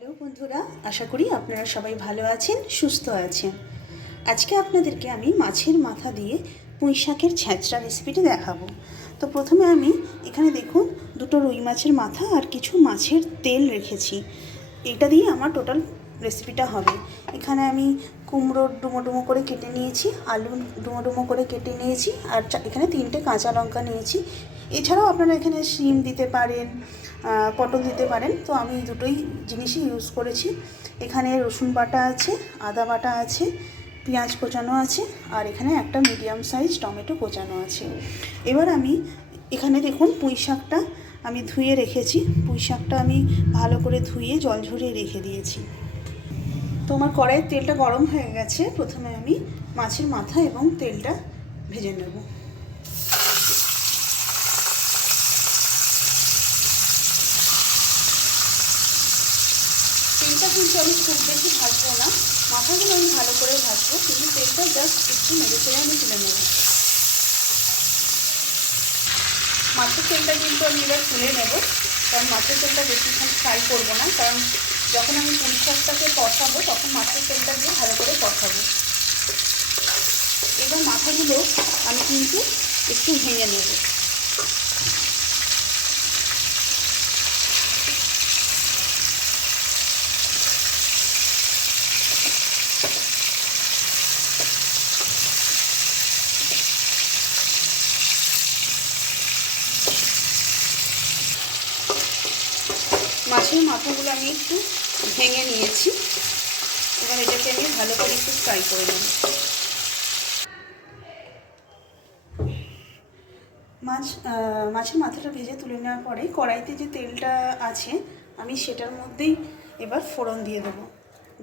Hello বন্ধুরা, আশা করি আপনারা সবাই ভালো আছেন, সুস্থ আছেন। আজকে আপনাদেরকে আমি মাছের মাথা দিয়ে পুঁই শাকের ছ্যাঁচড়া রেসিপিটি দেখাবো। তো প্রথমে আমি এখানে দেখুন দুটো রুই মাছের মাথা আর কিছু মাছের তেল রেখেছি। এটা দিয়ে আমার টোটাল রেসিপিটা হবে। এখানে আমি কুমড়ো ডুমো ডুমো করে কেটে নিয়েছি, আলু ডুমো ডুমো করে কেটে নিয়েছি, আর এখানে 3টে কাঁচা লঙ্কা নিয়েছি। এছাড়াও আপনারা এখানে শিম দিতে পারেন, পটল দিতে পারেন। তো আমি এই দুটোই জিনিসই ইউজ করেছি। এখানে রসুন বাটা আছে, আদা বাটা আছে, পেঁয়াজ কোচানো আছে, আর এখানে একটা মিডিয়াম সাইজ টমেটো কোচানো আছে। এবার আমি এখানে দেখুন পুঁই শাকটা আমি ধুয়ে রেখেছি। পুঁই শাকটা আমি ভালো করে ধুয়ে জল ঝরিয়ে রেখে দিয়েছি। তো আমার কড়াইয়ের তেলটা গরম হয়ে গেছে। প্রথমে আমি মাছের মাথা এবং তেলটা ভেজে নেব। তেলটা কিন্তু আমি খুব বেশি ভাজবো না, মাথাগুলো আমি ভালো করে ভাজবো, কিন্তু তেলটা জাস্ট একটু নেড়ে চেড়ে আমি তুলে নেব। মাছের তেলটা কিন্তু আমি এবার তুলে নেব, কারণ মাছের তেলটা বেশিক্ষণ ফ্রাই করবো না, কারণ যখন আমি পুঁই শাকটাকে কষাবো তখন মাছের তেলটা দিয়ে ভালো করে কষাবো। এবার মাথাগুলো আমি কিন্তু একটু ভেঙে নেব। মাছের মাথাগুলো আমি একটু ভেঙে নিয়েছি। এবার এটাকে আমি ভালো করে একটু ফ্রাই করে নেব। মাছের মাথাটা ভেজে তুলে নেওয়ার পরে কড়াইতে যে তেলটা আছে আমি সেটার মধ্যেই এবার ফোড়ন দিয়ে দেবো।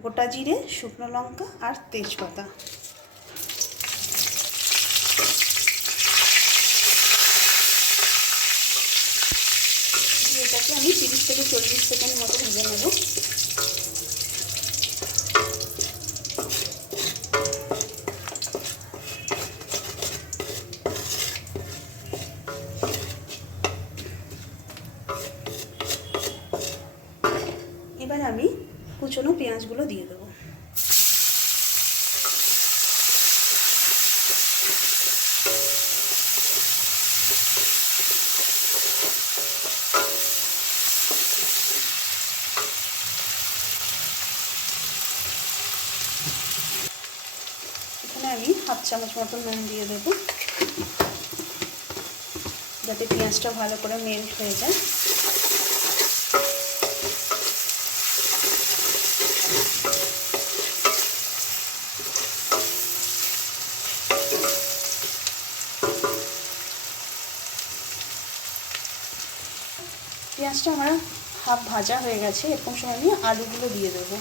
গোটা জিরে, শুকনো লঙ্কা আর তেজপাতা। এটাকে আমি 30 থেকে 40 সেকেন্ড মতো ভেজে নেব। এবার আমি কুচনো পেঁয়াজগুলো দিয়ে দেবো। এখানে আমি 1/2 চামচ মতো নুন দিয়ে দেবো, যাতে পেঁয়াজটা ভালো করে মেল্ট হয়ে যায়। পেঁয়াজটা আমার হাফ ভাজা হয়ে গেছে। এরকম সময় আমি আলুগুলো দিয়ে দেবো।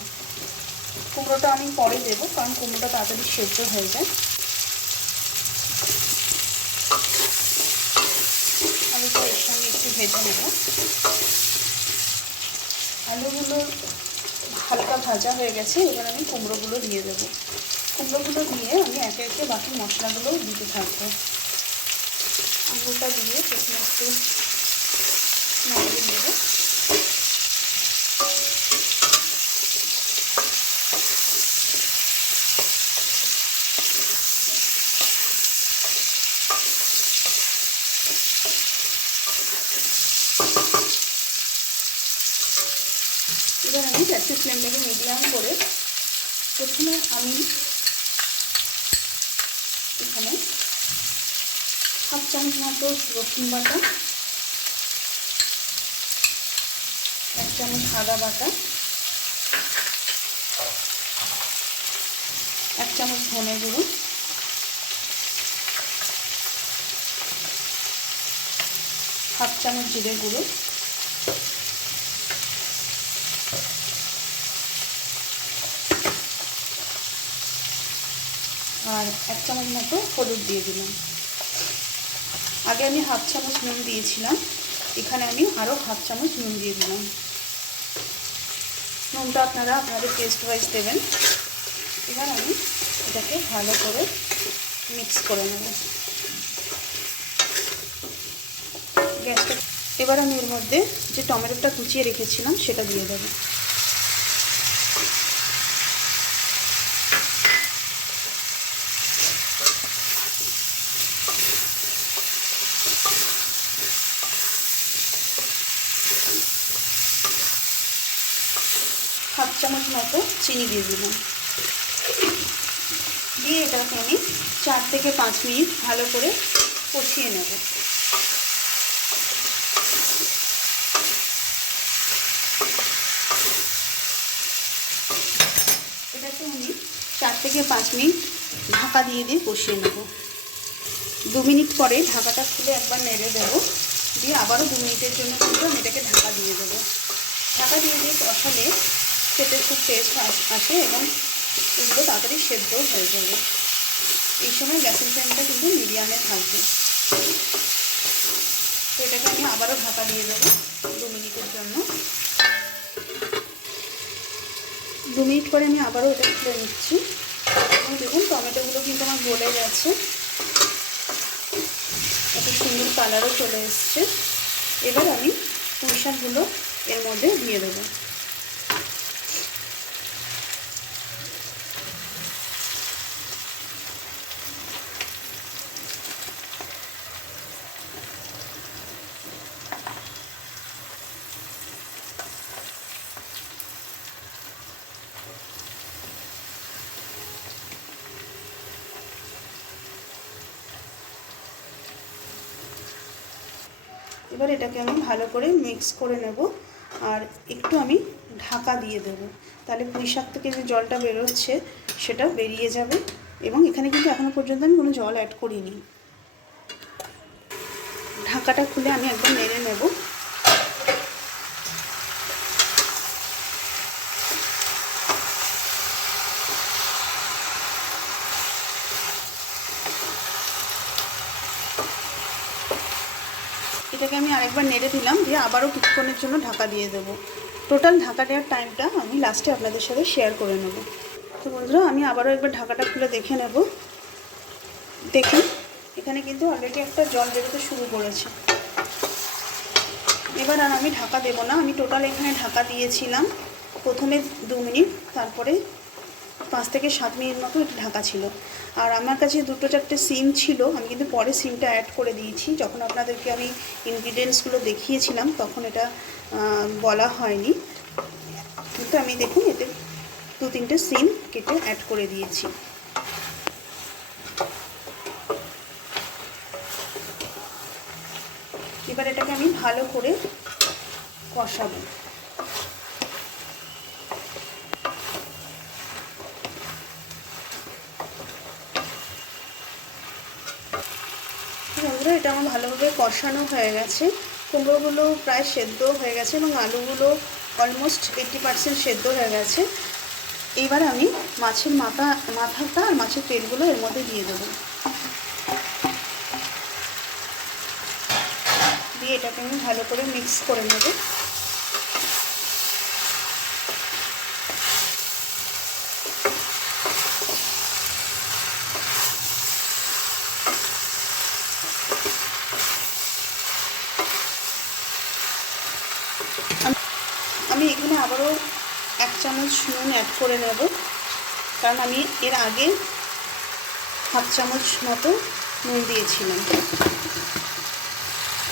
কুমড়োটা আমি পরে দেবো, কারণ কুমড়োটা তাড়াতাড়ি সেদ্ধ হয়ে যায়। আলুটা এর সঙ্গে একটু ভেজে নেব। আলুগুলো হালকা ভাজা হয়ে গেছে। এবার আমি কুমড়োগুলো দিয়ে দেবো। কুমড়োগুলো দিয়ে আমি একে একে বাকি মশলাগুলো দিতে থাকবো। আলুটা দিয়ে প্রথমে একটু নাড়িয়ে নেব। এবার আমি গ্যাসের ফ্লেমটাকে মিডিয়াম করে প্রথমে আমি এখানে 1/2 চামচ মতো রসুন বাটা, 1 চামচ আদা বাটা, 1 চামচ ধনে গুঁড়ো, 1/2 চামচ জিরে গুঁড়ো, আর 1 চামচ মতো হলুদ দিয়ে দিলাম। আগে আমি 1/2 চামচ নুন দিয়েছিলাম, এখানে আমি আরও 1/2 চামচ নুন দিয়ে দিলাম। নুনটা আপনারা আপনাদের টেস্ট ওয়াইজ দেবেন। এবার আমি এটাকে ভালো করে মিক্স করে নেব। গ্যাসটা এবার আমি এর মধ্যে যে টমেটোটা কুচিয়ে রেখেছিলাম সেটা দিয়ে দেবো। হাফ চামচ মতো চিনি দিয়ে দিলাম। দিয়ে এটাকে আমি 4 থেকে 5 মিনিট ভালো করে কষিয়ে নেব। এটাকে আমি 4 থেকে 5 মিনিট ঢাকা দিয়ে কষিয়ে নেব। 2 মিনিট পরে ঢাকাটা খুলে একবার নেড়ে দেবো, দিয়ে আবারও 2 মিনিটের জন্য কিন্তু আমি এটাকে ঢাকা দিয়ে দেবো। ঢাকা দিয়ে কষালে খেতে খুব টেস্ট আসে এবং এগুলো তাড়াতাড়ি সেদ্ধও হয়ে যাবে। এই সময় গ্যাসের ফ্লেমটা কিন্তু মিডিয়ামে থাকবে। তো এটাকে আমি আবারও ঢাকা দিয়ে দেবো 2 মিনিটের জন্য। 2 মিনিট পরে আমি আবারও এটা খুলে নিচ্ছি এবং দেখুন টমেটোগুলো কিন্তু আমার গলে গেছে, এত সুন্দর কালারও চলে এসছে। এবার আমি পুঁই শাকগুলো এর মধ্যে দিয়ে দেবো। এবার এটাকে আমি ভালো করে মিক্স করে নেব আর একটু আমি ঢাকা দিয়ে দেব, তাহলে পুঁই শাক থেকে যে জলটা বেরোচ্ছে সেটা বেরিয়ে যাবে। এবং এখানে কিন্তু এখনও পর্যন্ত আমি কোনো জল অ্যাড করিনি। ঢাকাটা খুলে আমি একদম নেড়ে নেব। এটাকে আমি আরেকবার নেড়ে দিলাম, দিয়ে আবারও কিছুক্ষণের জন্য ঢাকা দিয়ে দেবো। টোটাল ঢাকা দেওয়ার টাইমটা আমি লাস্টে আপনাদের সাথে শেয়ার করে নেব। তো বন্ধুরা আমি আবারও একবার ঢাকাটা খুলে দেখে নেব। দেখুন এখানে কিন্তু অলরেডি একটা জল বেরোতে শুরু করেছে। এবার আর আমি ঢাকা দেবো না, আমি টোটাল এখানে ঢাকা দিয়েছিলাম প্রথমে 2 মিনিট, তারপরে 5 থেকে 7 মিনিট মতো এটা ঢাকা ছিল। আর আমার কাছে 2-4টে সিম ছিল, আমি কিন্তু পরে সিমটা অ্যাড করে দিয়েছি। যখন আপনাদেরকে আমি ইনগ্রিডিয়েন্টসগুলো দেখিয়েছিলাম তখন এটা বলা হয়নি, কিন্তু আমি দেখুন এতে 2-3টে সিম কেটে অ্যাড করে দিয়েছি। এবার এটাকে আমি ভালো করে কষাবো। বন্ধুরা এটা আমার ভালোভাবে কষানো হয়ে গেছে, কুমড়োগুলো প্রায় সেদ্ধ হয়ে গেছে এবং আলুগুলো অলমোস্ট 80% সেদ্ধ হয়ে গেছে। এবার আমি মাছের মাথাটা আর মাছের তেলগুলো এর মধ্যে দিয়ে দেবো। দিয়ে এটাকে আমি ভালো করে মিক্স করে নেব। আমি এখানে আবারও 1 চামচ নুন অ্যাড করে নেব, কারণ আমি এর আগে হাফ চামচ মতো নুন দিয়েছিলাম।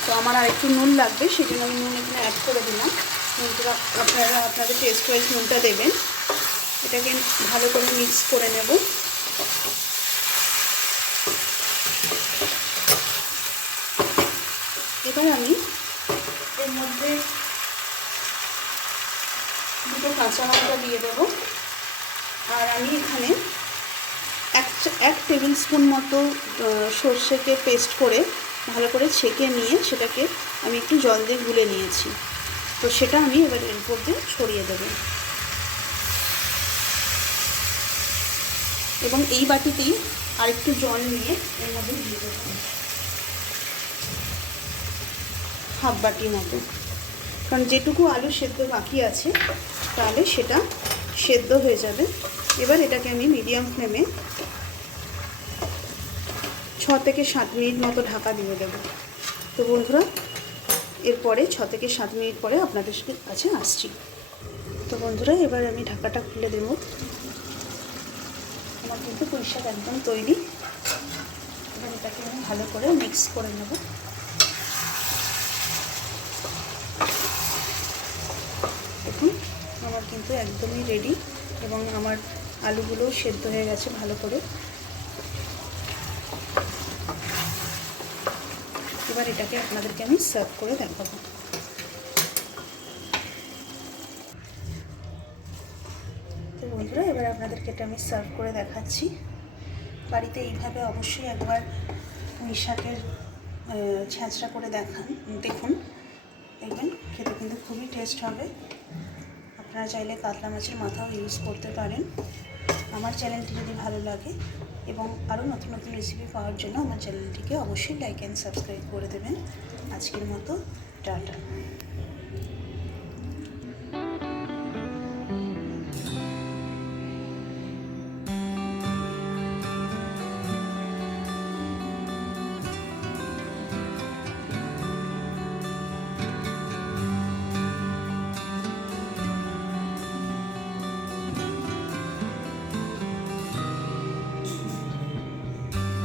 তো আমার আর একটু নুন লাগবে, সেই জন্য আমি নুন এখানে অ্যাড করে দিলাম। নুনটা আপনারা আপনাদের টেস্ট ওয়াইজ নুনটা দেবেন। এটাকে ভালো করে মিক্স করে নেব। এবার আমি এর মধ্যে 2টো কাঁচা লঙ্কা দিয়ে দেবো। আর আমি এখানে 1 টেবিল স্পুন মতো সর্ষেকে পেস্ট করে ভালো করে ছেঁকে নিয়ে সেটাকে আমি একটু জল দিয়ে গুলে নিয়েছি। তো সেটা আমি এবার এর উপর দিয়ে ছড়িয়ে দেবো এবং এই বাটিতেই আরেকটু জল নিয়ে এর মধ্যে দিয়ে দেবো, হাফ বাটি মতো, কারণ যেটুকু আলু সেদ্ধ বাকি আছে তাহলে সেটা সেদ্ধ হয়ে যাবে। এবার এটাকে আমি মিডিয়াম ফ্লেমে 6 থেকে 7 মিনিট মতো ঢাকা দিয়ে দেবো। তো বন্ধুরা এরপরে 6 থেকে 7 মিনিট পরে আপনাদের কাছে আসছি। তো বন্ধুরা এবার আমি ঢাকাটা খুলে দেব। আমার কিন্তু পুঁই শাক একদম তৈরি। এবার এটাকে আমি ভালো করে মিক্স করে নেব। দেখুন আমার কিন্তু একদমই রেডি এবং আমার আলুগুলোও সেদ্ধ হয়ে গেছে ভালো করে। এবার এটাকে আপনাদেরকে আমি সার্ভ করে দেখাবো। তো বন্ধুরা, এবার আপনাদেরকে এটা আমি সার্ভ করে দেখাচ্ছি। বাড়িতে এইভাবে অবশ্যই একবার পুঁই শাকের ছ্যাঁচড়া করে দেখুন, দেখবেন খেতে কিন্তু খুবই টেস্ট হবে। আপনারা চাইলে কাতলা মাছের মাথাও ইউজ করতে পারেন। আমার চ্যানেলটি যদি ভালো লাগে এবং আরও নতুন নতুন রেসিপি পাওয়ার জন্য আমার চ্যানেলটিকে অবশ্যই লাইক অ্যান্ড সাবস্ক্রাইব করে দেবেন। আজকের মতো টাটা।